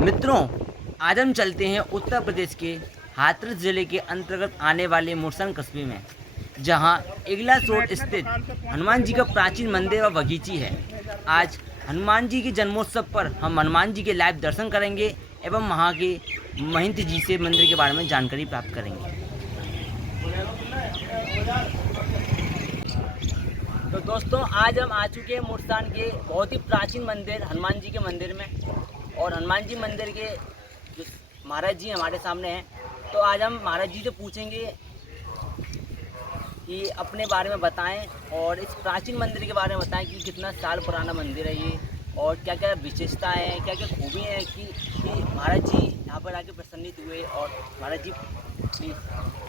मित्रों, आज हम चलते हैं उत्तर प्रदेश के हाथरस जिले के अंतर्गत आने वाले मुरसन कस्बे में, जहां इगलास रोड स्थित हनुमान जी का प्राचीन मंदिर और बगीची है। आज हनुमान जी के जन्मोत्सव पर हम हनुमान जी के लाइव दर्शन करेंगे एवं वहां के महंत जी से मंदिर के बारे में जानकारी प्राप्त करेंगे। तो दोस्तों, आज हम आ चुके हैं मुरसान के बहुत ही प्राचीन मंदिर हनुमान जी के मंदिर में, और हनुमान जी मंदिर के जो महाराज जी हमारे सामने हैं। तो आज हम महाराज जी से पूछेंगे कि अपने बारे में बताएं और इस प्राचीन मंदिर के बारे में बताएं कि कितना साल पुराना मंदिर है ये, और क्या क्या विशेषताएं हैं, क्या क्या खूबी हैं कि महाराज जी यहाँ पर आके प्रसन्नित हुए। और महाराज जी प्लीज़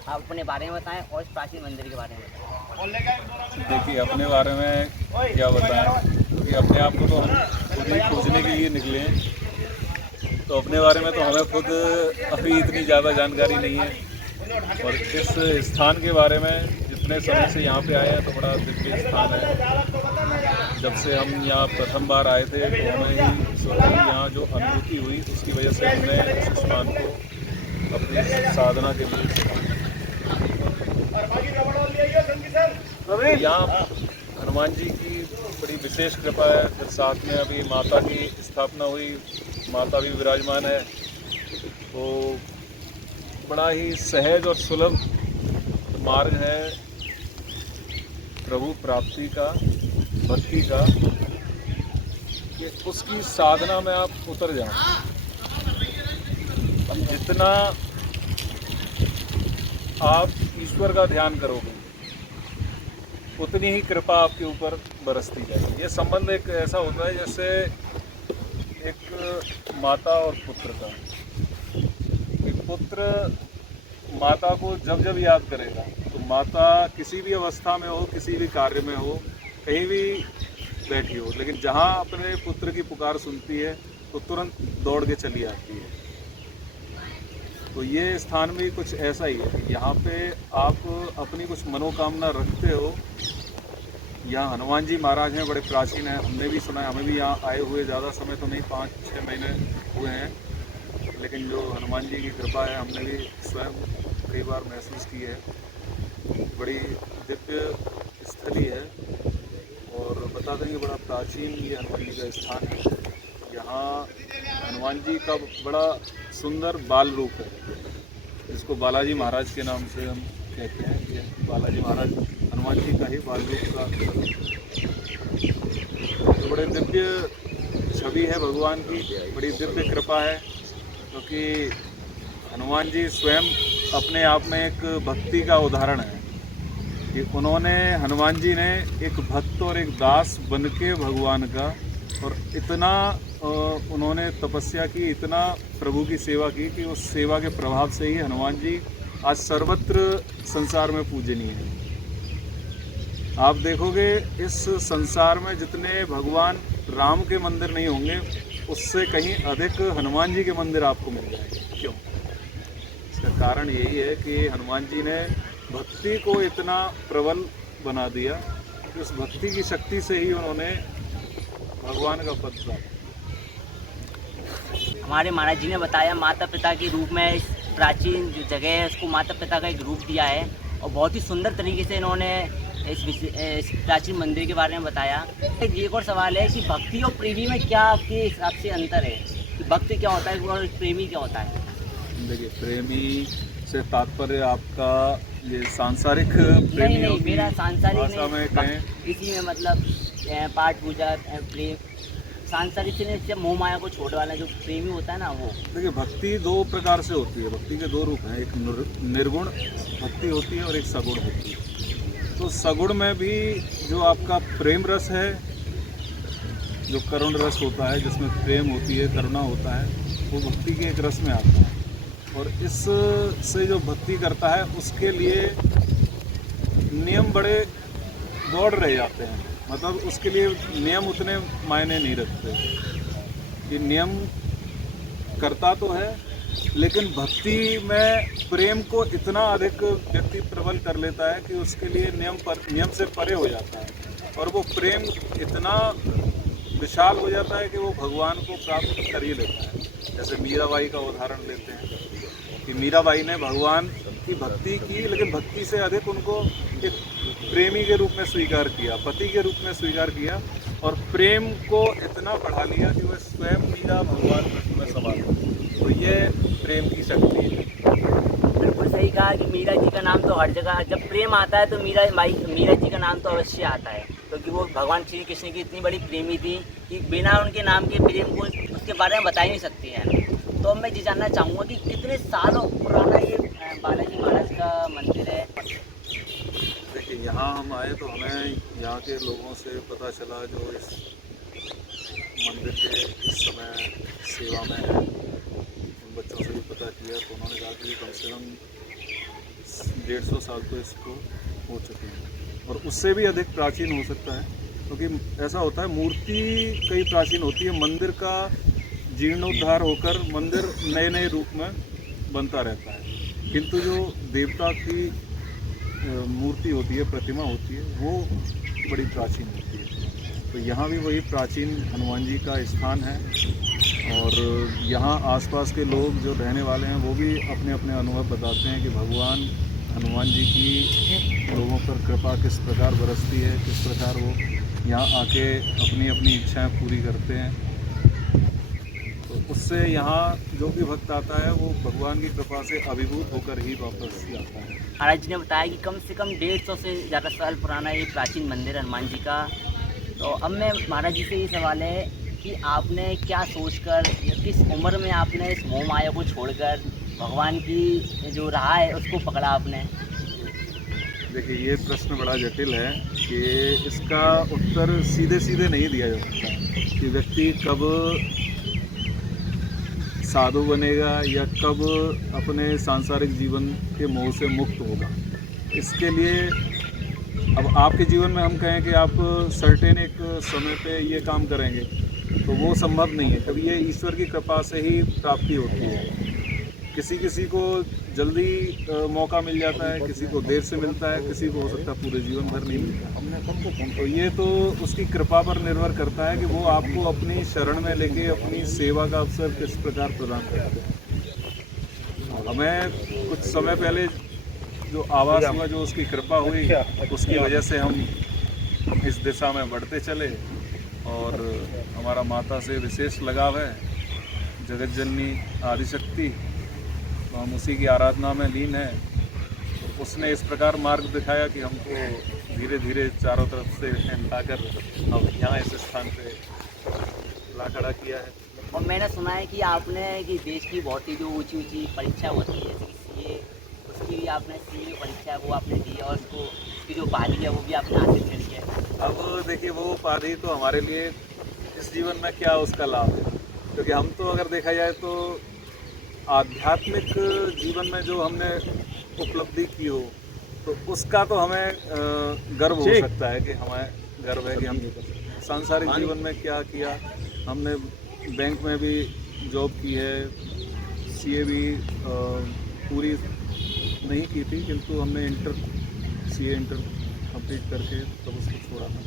आप अपने बारे में बताएं और इस प्राचीन मंदिर के बारे में बताएं। देखिए, अपने बारे में क्या बताएं कि अपने आप को तो हम खुद ही खोजने के लिए निकले हैं, तो अपने बारे में तो हमें खुद अभी इतनी ज़्यादा जानकारी नहीं है। और इस स्थान के बारे में जितने समय से यहाँ पे आए हैं तो बड़ा दिव्य स्थान है। जब से हम यहाँ प्रथम बार आए थे तो हमें ही स्वयं यहाँ जो अनुभूति हुई उसकी वजह से हमने इस स्थान को अपनी साधना के लिए चुना। यहाँ हनुमान जी की बड़ी विशेष कृपा है। फिर साथ में अभी माता की स्थापना हुई, माता भी विराजमान है, तो बड़ा ही सहज और सुलभ मार्ग है प्रभु प्राप्ति का, भक्ति का, कि उसकी साधना में आप उतर जाओ। जितना आप ईश्वर का ध्यान करोगे उतनी ही कृपा आपके ऊपर बरसती जाएगी। ये संबंध एक ऐसा होता है जैसे एक माता और पुत्र का। एक पुत्र माता को जब जब याद करेगा तो माता किसी भी अवस्था में हो, किसी भी कार्य में हो, कहीं भी बैठी हो, लेकिन जहाँ अपने पुत्र की पुकार सुनती है तो तुरंत दौड़ के चली आती है। तो ये स्थान भी कुछ ऐसा ही है। यहाँ पे आप अपनी कुछ मनोकामना रखते हो। यहाँ हनुमान जी महाराज हैं, बड़े प्राचीन हैं, हमने भी सुना है, हमें भी यहाँ आए हुए ज़्यादा समय तो नहीं, 5-6 महीने हुए हैं, लेकिन जो हनुमान जी की कृपा है हमने भी स्वयं कई बार महसूस की है। बड़ी दिव्य स्थली है और बता देंगे बड़ा प्राचीन ये हनुमान जी का स्थान है। यहाँ हनुमान जी का बड़ा सुंदर बाल रूप है, जिसको बालाजी महाराज के नाम से हम कहते हैं। ये बालाजी महाराज हनुमान जी का ही बाल रूप का तो बड़े दिव्य छवि है भगवान की, बड़ी दिव्य कृपा है, क्योंकि हनुमान जी स्वयं अपने आप में एक भक्ति का उदाहरण है कि उन्होंने, हनुमान जी ने एक भक्त और एक दास बन के भगवान का, और इतना उन्होंने तपस्या की, इतना प्रभु की सेवा की कि उस सेवा के प्रभाव से ही हनुमान जी आज सर्वत्र संसार में पूजनीय है। आप देखोगे इस संसार में जितने भगवान राम के मंदिर नहीं होंगे, उससे कहीं अधिक हनुमान जी के मंदिर आपको मिल जाएंगे। क्यों? इसका कारण यही है कि हनुमान जी ने भक्ति को इतना प्रबल बना दिया कि उस भक्ति की शक्ति से ही उन्होंने भगवान का पद प्राप्त। हमारे महाराज जी ने बताया माता पिता के रूप में इस प्राचीन जो जगह है उसको माता पिता का एक रूप दिया है, और बहुत ही सुंदर तरीके से इन्होंने इस प्राचीन मंदिर के बारे में बताया। एक और सवाल है कि भक्ति और प्रेमी में क्या आपके हिसाब से अंतर है, कि भक्त क्या होता है और प्रेमी क्या होता है? देखिए, प्रेमी से तात्पर्य आपका ये सांसारिक प्रेमी? नहीं, मेरा सांसारिक नहीं, इसी में मतलब पाठ पूजा प्रेम, सांसारिक से नहीं, मोह माया को छोड़ने वाला जो प्रेमी होता है ना वो। देखिए, भक्ति दो प्रकार से होती है। भक्ति के दो रूप हैं, एक निर्गुण भक्ति होती है और एक सगुण होती है। तो सगुण में भी जो आपका प्रेम रस है, जो करुण रस होता है, जिसमें प्रेम होती है, करुणा होता है, वो भक्ति के एक रस में आता है। और इससे जो भक्ति करता है उसके लिए नियम बड़े दौड़ रहे जाते हैं, मतलब उसके लिए नियम उतने मायने नहीं रखते कि नियम करता तो है, लेकिन भक्ति में प्रेम को इतना अधिक व्यक्ति प्रबल कर लेता है कि उसके लिए नियम से परे हो जाता है, और वो प्रेम इतना विशाल हो जाता है कि वो भगवान को प्राप्त कर ही लेता है। जैसे मीराबाई का उदाहरण लेते हैं कि मीराबाई ने भगवान की भक्ति की, लेकिन भक्ति से अधिक उनको एक प्रेमी के रूप में स्वीकार किया, पति के रूप में स्वीकार किया, और प्रेम को इतना बढ़ा लिया कि वह स्वयं मीरा भगवान कृष्ण में समा गई। तो ये प्रेम की शक्ति है। बिल्कुल सही कहा कि मीरा जी का नाम तो हर जगह, जब प्रेम आता है तो मीरा जी का नाम तो अवश्य आता है, क्योंकि वो भगवान श्री कृष्ण की इतनी बड़ी प्रेमी थी कि बिना उनके नाम के प्रेम को उसके बारे में बता ही नहीं सकती है। तो अब मैं ये जानना चाहूँगा कि कितने सालों पुराना ये बालाजी महाराज का मंदिर है। देखिए, यहाँ हम आए तो हमें यहाँ के लोगों से पता चला, जो इस मंदिर के इस समय सेवा में है, उन बच्चों से भी पता किया तो उन्होंने कहा कि कम से कम 150 साल तो इसको हो चुके हैं, और उससे भी अधिक प्राचीन हो सकता है, क्योंकि ऐसा होता है मूर्ति कई प्राचीन होती है, मंदिर का जीर्णोद्धार होकर मंदिर नए नए रूप में बनता रहता है, किंतु जो देवता की मूर्ति होती है, प्रतिमा होती है, वो बड़ी प्राचीन होती है। तो यहाँ भी वही प्राचीन हनुमान जी का स्थान है, और यहाँ आसपास के लोग जो रहने वाले हैं वो भी अपने अपने अनुभव बताते हैं कि भगवान हनुमान जी की लोगों पर कृपा किस प्रकार बरसती है, किस प्रकार वो यहाँ आके अपनी अपनी इच्छाएं पूरी करते हैं। तो उससे यहाँ जो भी भक्त आता है वो भगवान की कृपा से अभिभूत होकर ही वापस जाता है। महाराज जी ने बताया कि कम से कम 150 से ज़्यादा साल पुराना ये प्राचीन मंदिर है हनुमान जी का। तो अब मैं महाराज जी से ये सवाल है कि आपने क्या सोचकर या किस उम्र में आपने इस मोह माया को छोड़कर भगवान की जो राह है उसको पकड़ा आपने? देखिए, ये प्रश्न बड़ा जटिल है कि इसका उत्तर सीधे सीधे नहीं दिया जा सकता कि व्यक्ति कब साधु बनेगा या कब अपने सांसारिक जीवन के मोह से मुक्त होगा। इसके लिए अब आपके जीवन में हम कहें कि आप सर्टेन एक समय पे ये काम करेंगे तो वो संभव नहीं है, कभी ये ईश्वर की कृपा से ही प्राप्ति होती है। किसी किसी को जल्दी मौका मिल जाता है, किसी को देर से मिलता है, किसी को हो सकता है पूरे जीवन भर नहीं मिलता। तो ये तो उसकी कृपा पर निर्भर करता है कि वो आपको अपनी शरण में लेके अपनी सेवा का अवसर किस प्रकार प्रदान करते हैं। हमें कुछ समय पहले जो आवास हुआ, जो उसकी कृपा हुई, उसकी वजह से हम इस दिशा में बढ़ते चले, और हमारा माता से विशेष लगाव है, जगत जननी आदिशक्ति, तो हम उसी की आराधना में लीन हैं। तो उसने इस प्रकार मार्ग दिखाया कि हमको धीरे धीरे चारों तरफ से लाकर अब यहाँ इस स्थान पे ला खड़ा किया है। और मैंने सुना है कि आपने कि देश की बहुत ही जो ऊंची ऊंची परीक्षा होती है सीए, उसकी भी आपने सीए परीक्षा वो आपने दी, और उसको उसकी जो उपाधि है वो भी आपने हासिल कर लिया है। अब देखिए, वो उपाधि तो हमारे लिए इस जीवन में क्या उसका लाभ है, क्योंकि हम तो अगर देखा जाए तो आध्यात्मिक जीवन में जो हमने उपलब्धि की हो तो उसका तो हमें गर्व हो सकता है कि हमें गर्व है कि हम सांसारिक जीवन में क्या किया। हमने बैंक में भी जॉब की है, सीए भी पूरी नहीं की थी, किंतु हमने सीए इंटर कंप्लीट करके तब उसको छोड़ा था।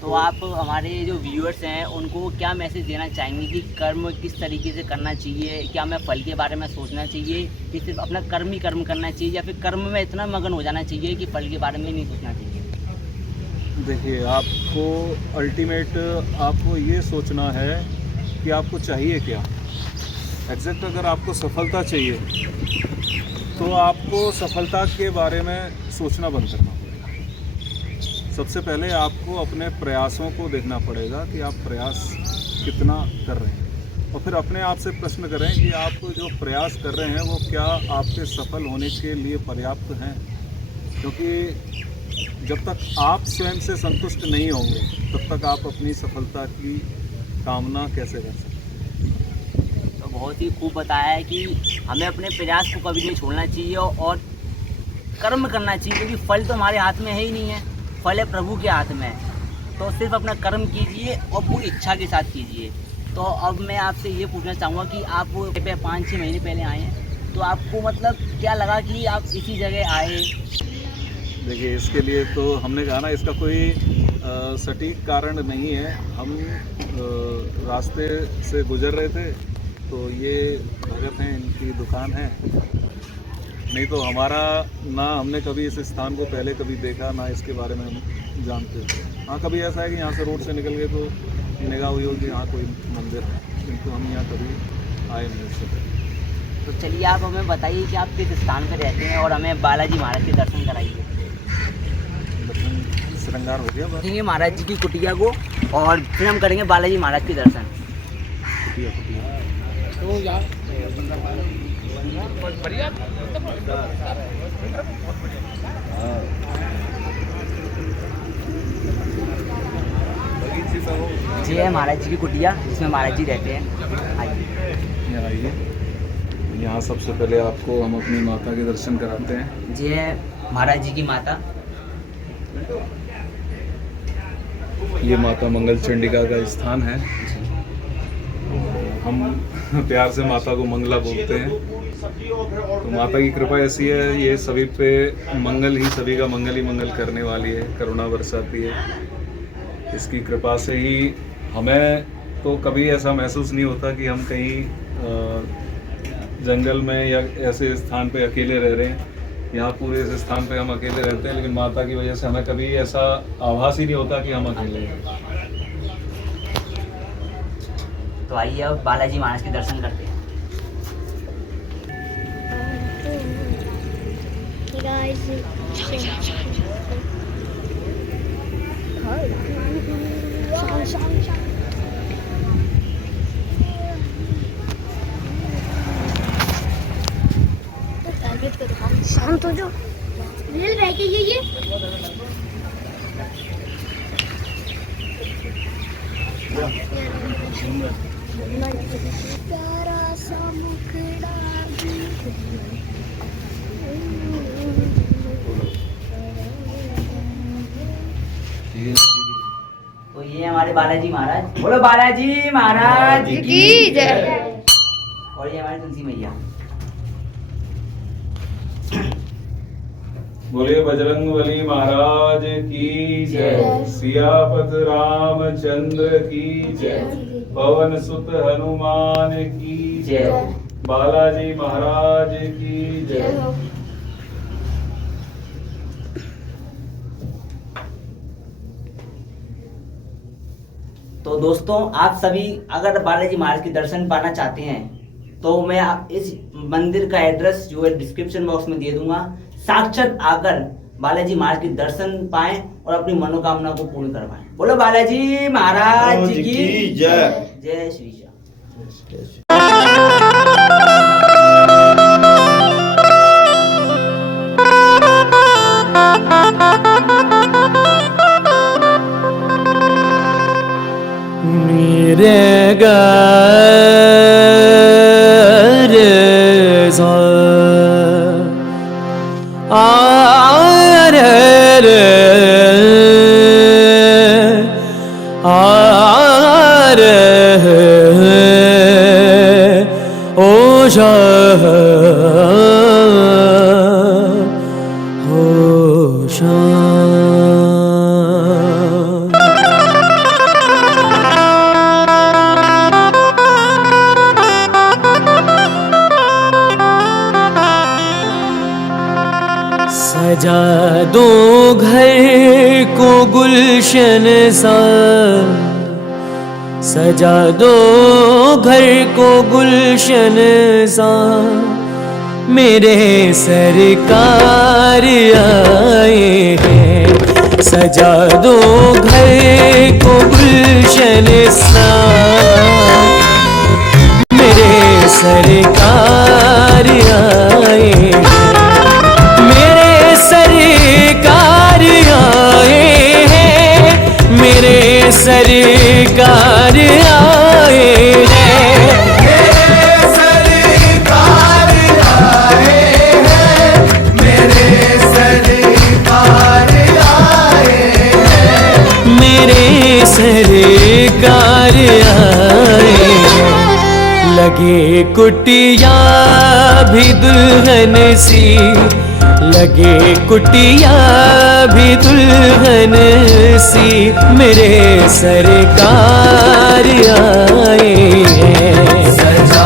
तो आप हमारे जो व्यूअर्स हैं उनको क्या मैसेज देना चाहेंगे कि कर्म किस तरीके से करना चाहिए? क्या हमें फल के बारे में सोचना चाहिए कि सिर्फ अपना कर्म ही कर्म करना चाहिए, या फिर कर्म में इतना मगन हो जाना चाहिए कि फल के बारे में नहीं सोचना चाहिए? देखिए, आपको अल्टीमेट आपको ये सोचना है कि आपको चाहिए क्या। एग्जैक्ट अगर आपको सफलता चाहिए तो आपको सफलता के बारे में सोचना बंद करना पड़ेगा। सबसे पहले आपको अपने प्रयासों को देखना पड़ेगा कि आप प्रयास कितना कर रहे हैं, और फिर अपने आप से प्रश्न करें कि आप जो प्रयास कर रहे हैं वो क्या आपके सफल होने के लिए पर्याप्त हैं। क्योंकि जब तक आप स्वयं से संतुष्ट नहीं होंगे तब तक आप अपनी सफलता की कामना कैसे कर सकते हैं। तो बहुत ही खूब बताया है कि हमें अपने प्रयास को कभी नहीं छोड़ना चाहिए और कर्म करना चाहिए, क्योंकि फल तो हमारे हाथ में है ही नहीं है, फल है प्रभु के हाथ में। तो सिर्फ अपना कर्म कीजिए और पूरी इच्छा के साथ कीजिए। तो अब मैं आपसे ये पूछना चाहूँगा कि आप 5-6 महीने पहले आए हैं, तो आपको मतलब क्या लगा कि आप इसी जगह आए? देखिए, इसके लिए तो हमने कहा ना, इसका कोई सटीक कारण नहीं है। हम रास्ते से गुजर रहे थे तो ये भगत हैं, इनकी दुकान है। नहीं तो हमारा ना हमने कभी इस स्थान को पहले कभी देखा, ना इसके बारे में हम जानते थे। हाँ, कभी ऐसा है कि यहाँ से रोड से निकल गए तो निगाह हुई होगी यहाँ कोई मंदिर है, किंतु हम यहाँ कभी आए नहीं इससे पहले। तो चलिए आप हमें बताइए कि आप किस स्थान पर रहते हैं और हमें बालाजी महाराज के दर्शन कराइए। दर्शन श्रृंगार हो गया बस। देखेंगे महाराज जी की कुटिया को और फिर हम करेंगे बालाजी महाराज के दर्शन। तो यार जी है महाराज जी की कुटिया जिसमें महाराज जी रहते हैं। आइए यहाँ आइए। यहाँ सबसे पहले आपको हम अपनी माता के दर्शन कराते हैं। जी है महाराज जी की माता। ये माता मंगल चंडिका का स्थान है। हम प्यार से माता को मंगला बोलते हैं। तो माता की कृपा ऐसी है, ये सभी पे मंगल ही, सभी का मंगल ही मंगल करने वाली है, करुणा बरसाती है। इसकी कृपा से ही हमें तो कभी ऐसा महसूस नहीं होता कि हम कहीं जंगल में या ऐसे स्थान पे अकेले रह रहे हैं। यहाँ पूरे इस स्थान पे हम अकेले रहते हैं, लेकिन माता की वजह से हमें कभी ऐसा आभास ही नहीं होता कि हम अकेले हैं। तो आइए अब बालाजी महाराज के दर्शन करते हैं। शांत हो जो रेल बह गई है ये। प्यारा सा मुखड़ा तो ये हमारे बालाजी महाराज। बोलो बालाजी महाराज की जय। और ये हमारी तुलसी मैया। बोले बजरंगबली महाराज की जय। सियापत रामचंद्र की जय। पवन सुत हनुमान की जय। बालाजी महाराज की जय। तो दोस्तों, आप सभी अगर बालाजी महाराज के दर्शन पाना चाहते हैं तो मैं इस मंदिर का एड्रेस जो है डिस्क्रिप्शन बॉक्स में दे दूंगा। साक्षात आकर बालाजी महाराज के दर्शन पाएं और अपनी मनोकामना को पूर्ण करवाएं। बोलो बालाजी महाराज की जय। जय श्री श्याम। मेरे घर ओ शाह हो शाह। सजा दो घर को गुलशन सा, सजा दो घर को गुलशन सा, मेरे सरकार आए हैं। सजा दो घर को गुलशन सा, मेरे सरकार आए हैं। मेरे सरकार आए हैं, मेरे सरकार आए हैं। मेरे सरकार आए हैं, मेरे सरकार आए हैं। मेरे सरकार आए हैं। लगे कुटिया भी दुल्हन सी, लगे कुटिया भी दुल्हन सी, मेरे सरकार आए हैं। सजा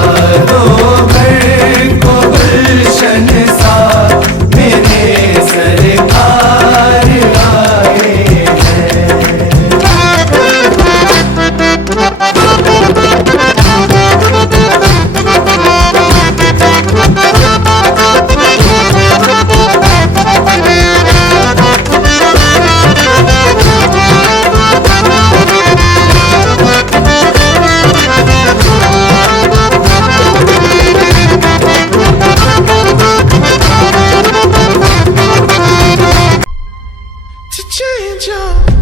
लो